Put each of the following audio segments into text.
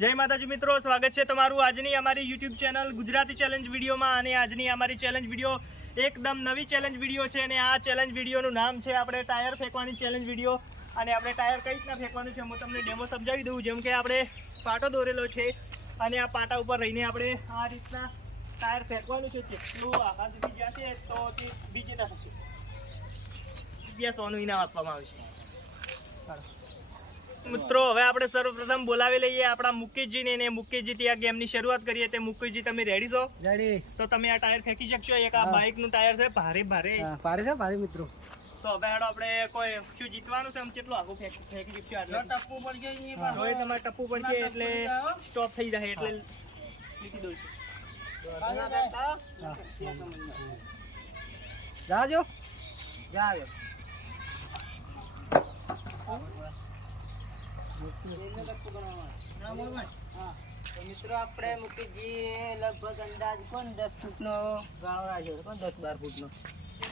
જય માતાજી મિત્રો, સ્વાગત છે તમારું આજની અમારી YouTube ચેનલ ગુજરાતી ચેલેન્જ વિડીયોમાં। અને આજની અમારી ચેલેન્જ વિડીયો એકદમ નવી ચેલેન્જ વિડીયો છે અને આ ચેલેન્જ વિડીયોનું નામ છે આપણે ટાયર ફેંકવાની ચેલેન્જ વિડીયો। અને આપણે ટાયર કઈ રીતના ફેંકવાનું છે હું તમને ડેમો સમજાવી દઉં। જેમ કે આપણે પાટો દોરેલો છે અને આ પાટા ઉપર રહીને આપણે આ રીતના ટાયર ફેંકવાનું છે। જેટલું આઘા સુધી જશે તો તે વિજેતા થશે। રૂપિયા 100નું ઇનામ આપવામાં આવશે। મિત્રો હવે આપણે સર્વપ્રથમ બોલાવી લઈએ આપણા મુકેશજીને ને મુકેશજીથી આ ગેમની શરૂઆત કરીએ। તે મુકેશજી તમે રેડી છો? રેડી। તો તમે આ ટાયર ફેંકી શકશો? એક આ બાઇકનું ટાયર છે, ભારે મિત્રો। તો હવે હેડો આપણે કોઈ શું જીતવાનું છે? આમ કેટલું આખું ફેંકી શકશું? આટલું ટપ્પુ પડશે, હવે તમારે ટપ્પુ પડશે એટલે સ્ટોપ થઈ જાય એટલે લીધી દઉં છું। જાજો મિત્રો આપણે મુકેશજી લગભગ અંદાજ કોણ 10 ફૂટનો ગાળો રાખ્યો, કોણ 10-12 ફૂટનો,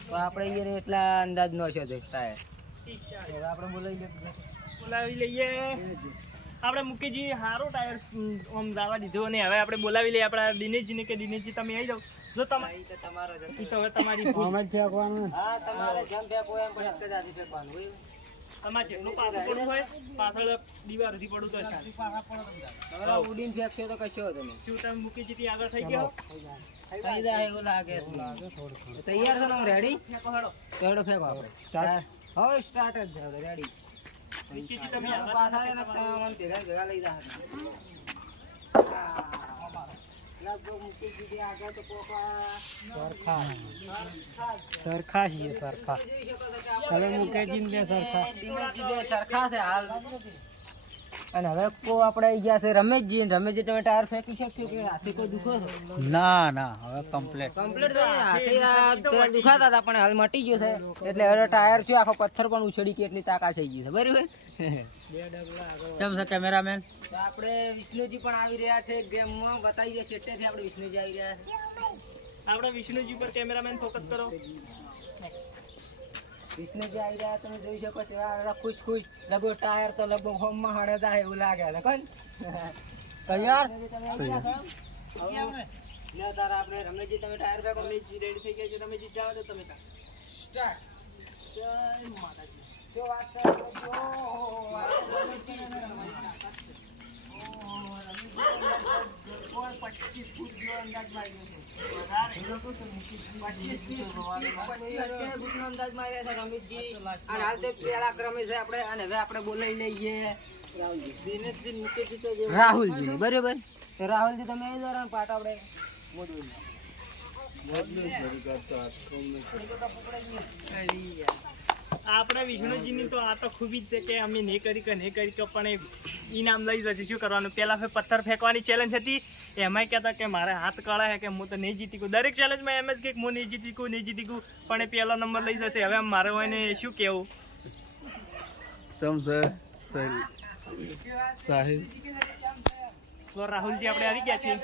તો આપણે એટલા અંદાજ નો છે ટાયર। આપણે બોલાવી લઈએ આપણે મુકેશજી સારું ટાયર આમ જવા દીધું અને હવે આપણે બોલાવી લઈએ આપણા દિનેશજીને કે દિનેશજી તમે આવી જાઓ। જો તમારો હવે તમારી ફેંકવાનું, હા તમારે જેમ ફેંકવું એમ પણ એક જ હાથે ફેંકવાનું। તમારે જેટલું પાછું પડવું હોય પાછળ દીવાલ સુધી પડવું તો ચાલે। ઉડીને ફેંકશો તો કશો હતો નહીં। શું તમે મુકેશજી આગળ થઈ ગયો? થઈ જાય એવું લાગે। તૈયાર છો ને? રેડી? હેડો ફેંકો આપણે સ્ટાર્ટ। હવે સ્ટાર્ટ જ છે આપણે રેડી। મુકેશજી તમે પાછા ભેગા લઈ જા। લગભગ મુકેશજી આગળ તો સરખા છીએ સરખા। હવે મુકેશજી બે સરખા, દિનેશજી બે સરખા છે હાલ। અને હવે કો આપણે આવી ગયા છે રમેશજી। રમેશજી તમે ટાયર ફેંકી શકશો કે હાથી કોઈ દુખો છો? ના હવે કમ્પ્લીટ હાથી દુખાતા હતા પણ હાલ મટી ગયો છે એટલે હવે ટાયર છે આખો પથ્થર પણ ઉછળી કે એટલી તાકાત થઈ ગઈ છે બરાબર। કેમ છે કેમેરામેન? આપણે વિષ્ણુજી પણ આવી રહ્યા છે ગેમમાં, બતાવી દે સેટેથી આપણે વિષ્ણુજી આવી રહ્યા છે। આપણે વિષ્ણુજી પર કેમેરામેન ફોકસ કરો। વિષ્ણુજી આવી રહ્યા તમે જોઈ શકો છો। ખુશ લગો ટાયર તો લગભગ હોમમાં હળે જાય એવું લાગે છે કોણ? તૈયાર? તારા આપણે રમેશજી તમે ટાયર ફેંકો। રમેશજી રેડી થઈ ગયા છે, રમેશજી જાવ તો તમે સ્ટાર્ટ। જય માતાજી। જો વાત કરો રાહુલજી બરોબર। રાહુલજી તમે પાટ આપણે આપણે વિષ્ણુજીની તો આ તો ખૂબી જ છે કે અમે નહીં કરી કે પણ ઇનામ લઈ જશે। શું કરવાનું? પહેલાં પથ્થર ફેંકવાની ચેલેન્જ હતી, એમાંય કહેતા કે મારે હાથ કાળા છે કે હું તો નહીં જીતી કહું। દરેક ચેલેન્જમાં એમ જ કે હું નહીં જીતી કહું પણ એ પહેલો નંબર લઈ જશે। હવે મારે હોય ને શું કહેવું? તો રાહુલજી આપણે આવી ગયા છીએ।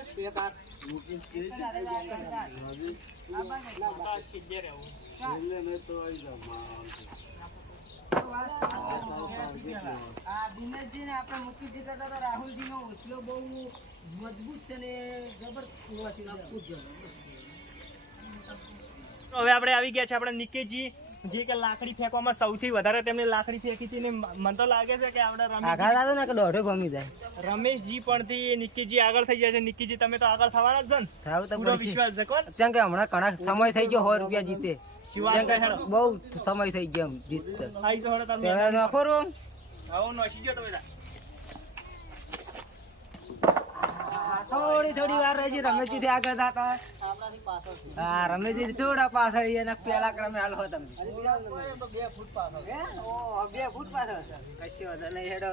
દિનેશજી ને આપણે મૂકી દીધા હતા રાહુલજી નો હોસલો બહુ મજબૂત છે ને જબરદસ્ત। હવે આપણે આવી ગયા છે આપણે નિકેશજી, જે કે લાકડી ફેંકવામાં સૌથી વધારે તેમને લાકડી ફેંકી હતી ને મને તો લાગે છે કે આપણે રમેશજી પણ થી નિકેશજી આગળ થઈ જાય છે। નિકેશજી તમે તો આગળ થવાના જ છો ને? વિશ્વાસ છે કોણ? કેમ કે હમણાં ઘણા સમય થઈ ગયો 100 રૂપિયા જીતે, બહુ સમય થઈ ગયો જીતતે। થોડી વાર રહી રમેશજી થી આગળ થતા। હા રમેશજી થોડા પાછળ એના પેલા ક્રમે હાલ હો તમે 2 ફૂટ પાછળ કશો વાંધો નહીં। હેડો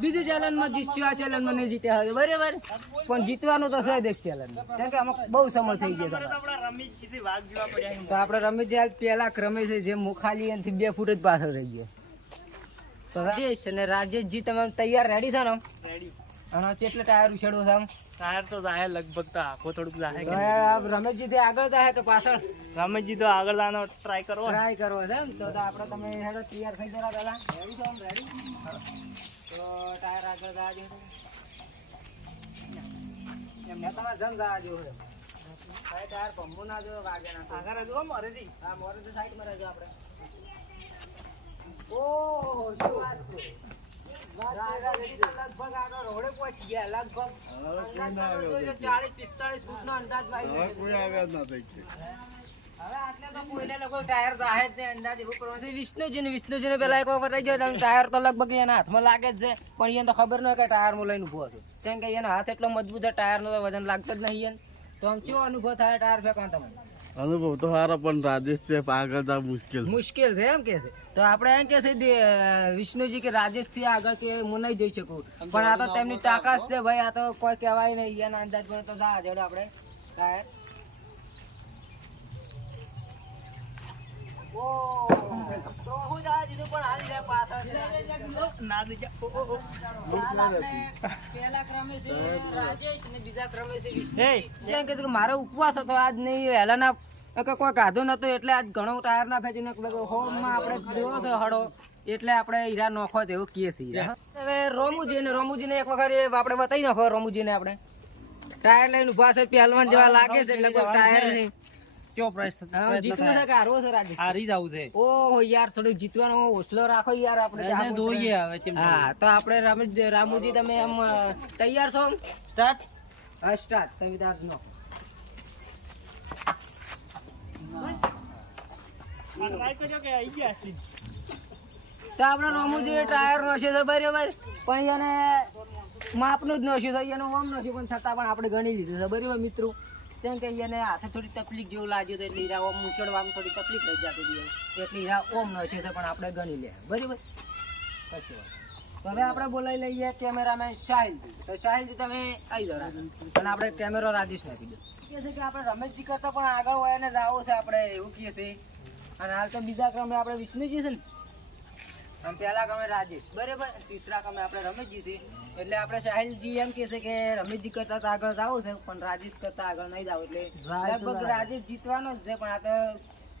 બીજી ચેલેન્જમાં જીતશું, આ ચેલેન્જમાં નહીં જીત્યા હોય બરાબર, પણ જીતવાનું તો છે એક ચેલેન્જ કેમ કે આમાં બહુ સમય થઈ ગયો। તો આપણે રમેશજી હાલ પેલા ક્રમે છે જે ખાલી એનાથી 2 ફૂટ જ પાછળ રહી ગયો। તો રાજેશ અને રાજેશજી તમે તૈયાર રેડી છો ને? રેડી। અને કેટલે ટાયર ઉછેડવો છે? ટાયર તો જાહે લગભગ તો આખો થોડુંક જાહે કે રમેશજી થી આગળ જાય કે પાછળ? રમેશજી તો આગળ જવાનો ટ્રાય કરવો છે એમ તો આપણે તમે હેડો તૈયાર થઈ જરા પેલા રેડી છો? રેડી। તો ટાયર આગળ જાય એમને તમારે જમ જવા જેવું છે ભાઈ ટાયર પંપો ના જો વાગે ના આગળ જો મોરેથી હા મોરે તો સાઈડ માં રહેજો આપણે ઓહો શું વાત છે લગભગ આગળ રોડે પહોંચી ગયા લગભગ 40-45 ફૂટ નો અંદાજ કોઈ આવ્યા જ નથી હવે આટલે તો કોઈને લોકો ટાયર તો આહે જ ને અંદાજ એવું કરવાનું છે વિષ્ણુજીને પેલા એક વખત થઈ ગયો તમે ટાયર તો લગભગ એના હાથમાં લાગે જ છે પણ એને તો ખબર ન હોય કે ટાયરમાં લઈને ઊભો હતો કેમ કે એનો હાથ એટલો મજબૂત છે ટાયરનો તો વજન લાગતો જ નહીં એને તો આમ કેવો અનુભવ થાય ટાયર ફેંકવાનો તમને અનુભવ તો સારો પણ રાજેશ છે આગળ જવા મુશ્કેલ છે એમ કે છે તો આપણે એમ કે છે વિષ્ણુજી કે રાજેશ થી આગળ કે હું નહીં જઈ શકું પણ આ તો તેમની તાકાત છે ભાઈ આ તો કોઈ કહેવાય નહીં એના અંદાજ પણ તો જા જોડે આપણે ટાયર તો હું જા દીધું પણ હાલી જાય પાછળ ના દે જા પહેલા ક્રમે છે રાજેશ અને બીજા ક્રમે છે વિષ્ણુ એમ કીધું કે મારો ઉપવાસ હતો આજ નહીં વહેલાના કે કોઈ કાધો નતો એટલે આજ ઘણો ટાયર ના ફેંચીને હોમમાં આપણે જોયો તો હડો એટલે આપણે હીરા નોખો એવું કહીએ છીએ હવે રોમુજીને એક વખત આપણે બતાવી નાખો રોમુજીને આપણે ટાયર લઈને ઉભા છે પહેલવાન જેવા લાગે છે લગભગ ટાયર છે કેવો પ્રાઇસ જીતવું છે કે હારવો છે રાજેશ હારી જવું છે ઓહો યાર થોડું જીતવાનો હોસલો રાખો યાર આપણે જોઈએ હવે હા તો આપણે રામુજી તમે આમ તૈયાર છો સ્ટાર્ટ હા સ્ટાર્ટ તમે તાર નો ટ્રાય કરજો કે આવી ગયા છે તો આપણે રામુજી ટાયર નોશે છે બરાબર પણ એને માપનું જ નોશ્યું છે એનું આમ નોશ્યું પણ છતાં પણ આપણે ગણી લીધું છે બરાબર મિત્રો કેમ કે એને હાથે થોડી તકલીફ જેવું લાગ્યું હતું એટલે હીરા ઓમ ઉછળવામાં થોડી તકલીફ થઈ જતી હતી એટલે હીરા ઓમ નોશે છે પણ આપણે ગણી લે બરાબર કશું તો હવે આપણે બોલાવી લઈએ કેમેરામેન સાહિલજી તો સાહિલજી તમે આવી જાઓ અને આપણે કેમેરો રાજેશ નાખી દો કહે છે કે આપણે રમેશજી કરતા પણ આગળ હોય ને જાવો છે આપણે એવું કહે છે અને હાલ તો બીજા ક્રમે આપણે વિષ્ણુજી છે ને અને પહેલા ક્રમે રાજેશ બરાબર ત્રીસરા ક્રમે આપણે રમેશજી છે એટલે આપણે સાહિલજી એમ કહે છે કે રમેશજી કરતા તો આગળ જાવું છે પણ રાજેશ કરતા આગળ નહીં જાવ એટલે લગભગ રાજેશ જીતવાનો જ છે પણ આ તો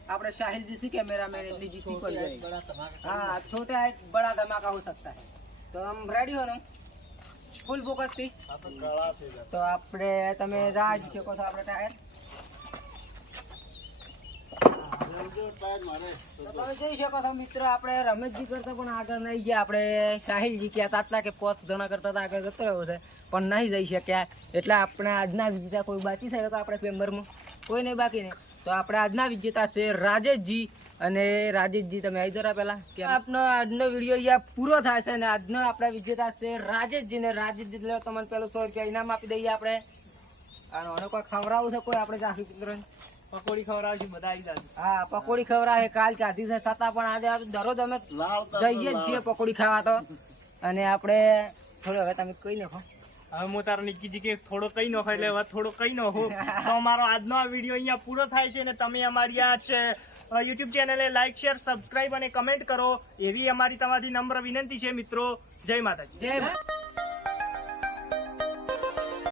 આપણે સાહિલજી છે કેમેરામેન એટલે જીતી પણ જાય हाँ छोटा है बड़ा धमाका हो सकता है तो हम रेडी हो फूल फोकस થી તો આપણે તમે રાજ શકો છો આપણે ટાયર તમે જોઈ શકો છો મિત્રો આપણે રમેશજી કરતા પણ આગળ નહીં ગયા આપણે સાહિલજી કહેતા હતા કે 5 જણા કરતા આગળ જતો રહ્યો છે પણ નહીં જઈ શક્યા એટલે આપણે આજના વિજેતા કોઈ બાકી થયો તો આપણે મેમ્બરમાં કોઈ નહીં બાકી નહીં તો આપણે આજના વિજેતા છે રાજેશજી અને રાજેશજી તમે આવી જરા પહેલા કે આપનો આજનો વિડીયો અહીંયા પૂરો થાય છે અને આજનો આપણા વિજેતા છે રાજેશજી ને રાજેશજી એટલે તમને પેલું 100 રૂપિયા ઇનામ આપી દઈએ આપણે અને કોઈ ખવડાવું છે કોઈ આપણે જાફી પુત્રને પકોડી ખવડાવશું બધા આવી જશે હા પકોડી ખવડાવે કાલ કાઢી છે છતાં પણ આજે દરરોજ અમે જઈએ જ છીએ પકોડી ખાવા તો અને આપણે થોડું હવે તમે કહી નાખો હવે હું તારો નિકીજી કે થોડો કઈ નાખો એટલે હવે થોડો કઈ નાખો તો અમારો આજનો આ વિડીયો અહીંયા પૂરો થાય છે અને તમે અમારી આ યુટ્યુબ ચેનલે લાઈક શેર સબસ્ક્રાઇબ અને કમેન્ટ કરો એવી અમારી તમારી નમ્ર વિનંતી છે મિત્રો જય માતાજી જય